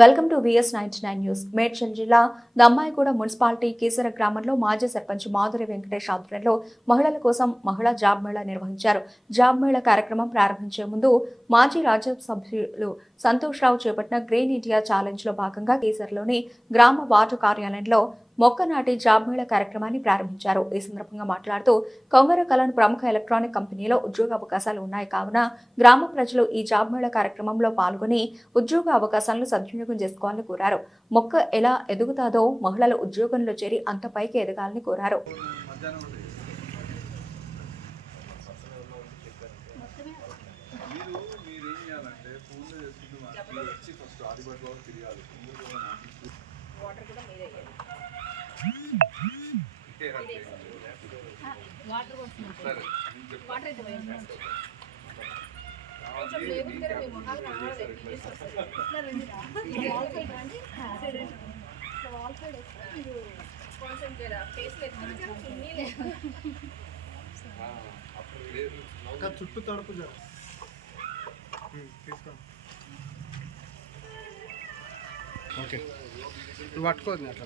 Welcome to V S ninety nine news Medchal జిల్లా Dammaiguda municipality Keesara గ్రామంలో మాజీ సర్పంచ్ మాధురి వెంకటేష్ ఆధ్వర్యంలో మహిళల కోసం మహిళా జాబ్ మేళా నిర్వహించారు. జాబ్ మేళా కార్యక్రమం ప్రారంభించే ముందు మాజీ రాజ్యసభ సభ్యులు సంతోష్ రావు చేపట్టిన గ్రీన్ ఇండియా ఛాలెంజ్లో భాగంగా కీసర్లోని గ్రామ వార్డు కార్యాలయంలో మొక్క నాటి జాబ్ మేళ కార్యక్రమాన్ని ప్రారంభించారు. ఈ సందర్భంగా మాట్లాడుతూ కొంగర కలన్ ప్రముఖ ఎలక్ట్రానిక్ కంపెనీలో ఉద్యోగ అవకాశాలు ఉన్నాయి. కావున గ్రామ ప్రజలు ఈ జాబ్ మేళ కార్యక్రమంలో పాల్గొని ఉద్యోగ అవకాశాలను సద్వినియోగం చేసుకోవాలని కోరారు. మొక్క ఎలా ఎదుగుతాదో మహిళలు ఉద్యోగంలో చేరి అంత పైకి ఎదగాలని కోరారు. మీరు ఏం చేయాలంటే ఫోన్లో చేసుకుంటూ మాకు వచ్చి ఫస్ట్ ఆదిపట్లో తిరగాలి. ఇట్టే హట్ చేయాలి. సరే నేను చెప్తాను. ఆ, మీరు- మీరు ఆ, అప్పుడు లేదు ఒక చుట్టూ తడుపు జర ఓకే నువ్వు పట్టుకోదు అట్లా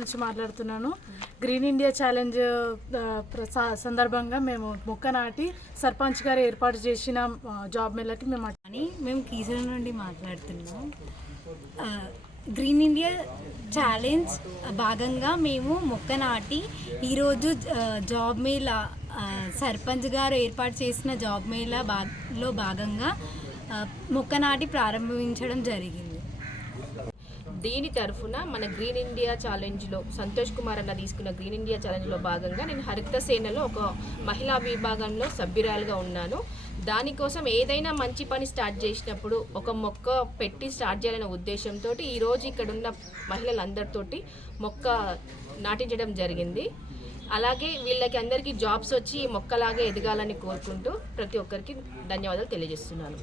నుంచి మాట్లాడుతున్నాను. గ్రీన్ ఇండియా ఛాలెంజ్ సందర్భంగా మేము మొక్క నాటి సర్పంచ్ గారు ఏర్పాటు చేసిన జాబ్ మేళకి మేము అని మేము కీసర నుండి మాట్లాడుతున్నాం. గ్రీన్ ఇండియా ఛాలెంజ్ భాగంగా మేము మొక్క నాటి ఈరోజు జాబ్ మేళా సర్పంచ్ గారు ఏర్పాటు చేసిన జాబ్ మేళా భాగంలో భాగంగా మొక్క నాటి ప్రారంభించడం జరిగింది. దీని తరఫున మన గ్రీన్ ఇండియా ఛాలెంజ్లో సంతోష్ కుమార్ అన్న తీసుకున్న గ్రీన్ ఇండియా ఛాలెంజ్లో భాగంగా నేను హరిత సేనలో ఒక మహిళా విభాగంలో సభ్యురాలుగా ఉన్నాను. దానికోసం ఏదైనా మంచి పని స్టార్ట్ చేసినప్పుడు ఒక మొక్క పెట్టి స్టార్ట్ చేయాలనే ఉద్దేశంతో ఈరోజు ఇక్కడున్న మహిళలందరితోటి మొక్క నాటించడం జరిగింది. అలాగే వీళ్ళకి అందరికీ జాబ్స్ వచ్చి ఈ మొక్కలాగే ఎదగాలని కోరుకుంటూ ప్రతి ఒక్కరికి ధన్యవాదాలు తెలియజేస్తున్నాను.